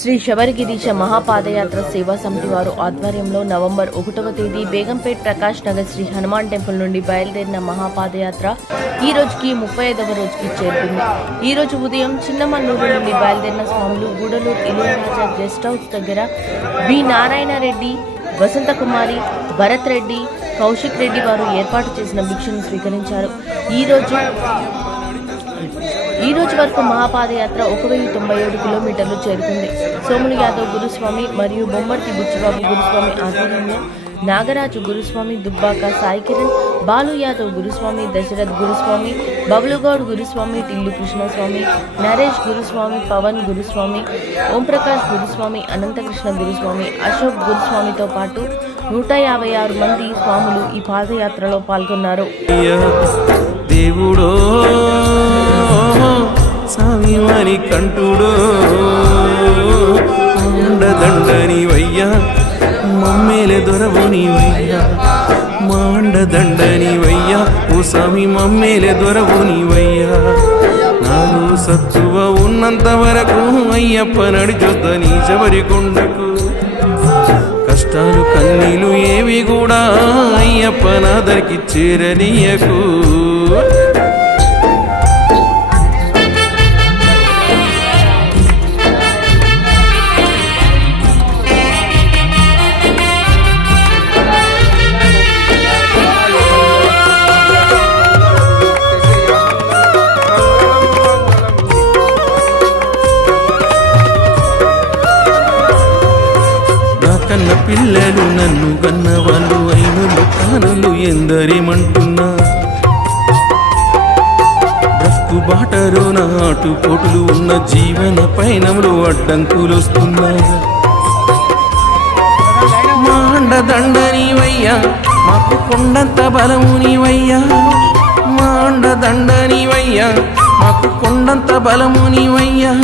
శ్రీ శబరిగిరీశ మహాపాదయాత్ర సేవా సమితి వారు ఆధ్వర్యంలో నవంబర్ 1వ తేదీ బేగంపేట్ ప్రకాష్ నగర్ శ్రీ హనుమాన్ టెంపుల్ నుండి బయలుదేరిన మహాపాదయాత్ర ఈ రోజుకి 35వ రోజుకి చేరుకుంది. ఈ రోజు ఉదయం చిన్నమన్నూరు నుండి బయలుదేరిన స్వాములు గూడలూరు ఇళయరాజా గెస్ట్ హౌస్ దగ్గర బి నారాయణ రెడ్డి, వసంత కుమారి, భరత్ రెడ్డి, కౌశిక్ రెడ్డి వారు ఏర్పాటు చేసిన భిక్షను స్వీకరించారు. ఈ రోజు వరకు మహాపాదయాత్ర 1097 కిలోమీటర్లు చేరుకుంది. సోములు యాదవ్ గురుస్వామి మరియు బొమ్మర్తి బుచ్చిబాబు గురుస్వామి ఆధ్వర్యంలో నాగరాజు గురుస్వామి, దుబ్బాక సాయి కిరణ్, బాలు యాదవ్ గురుస్వామి, దశరథ్ గురుస్వామి, బబులుగౌడ్ గురుస్వామి, టిల్లు కృష్ణస్వామి, నరేష్ గురుస్వామి, పవన్ గురుస్వామి, ఓంప్రకాష్ గురుస్వామి, అనంతకృష్ణ గురుస్వామి, అశోక్ గురుస్వామితో పాటు 156 మంది స్వాములు ఈ పాదయాత్రలో పాల్గొన్నారు. దేవుడో స్వామివారి కంటుడో మాండదండని వయ్యా, మమ్మేలే దొరవుని వయ్యా, మాండదండని వయ్యా, ఓ స్వామి మమ్మేలే దొరవుని వయ్యా. నాలో సత్తువ ఉన్నంత వరకు అయ్యప్ప నడిచొద్దని శబరి కొండకు. కష్టాలు కన్నీలు ఏవి కూడా అయ్యప్ప నాదరికి చేరనీయకు. కన్న పిల్లలు నన్ను కన్నవాళ్ళు అయినలు కానులు ఎందరేమంటున్నా, బ్రతుకు బాటలో నాటు పోటులు ఉన్న జీవన పయనంలో అడ్డంకులొస్తున్నా. మాండదండని వయ్యా, మాకు కొండంత బలముని వయ్యా, మాండదండని వయ్యా, మాకు కొండంత బలముని వయ్యా.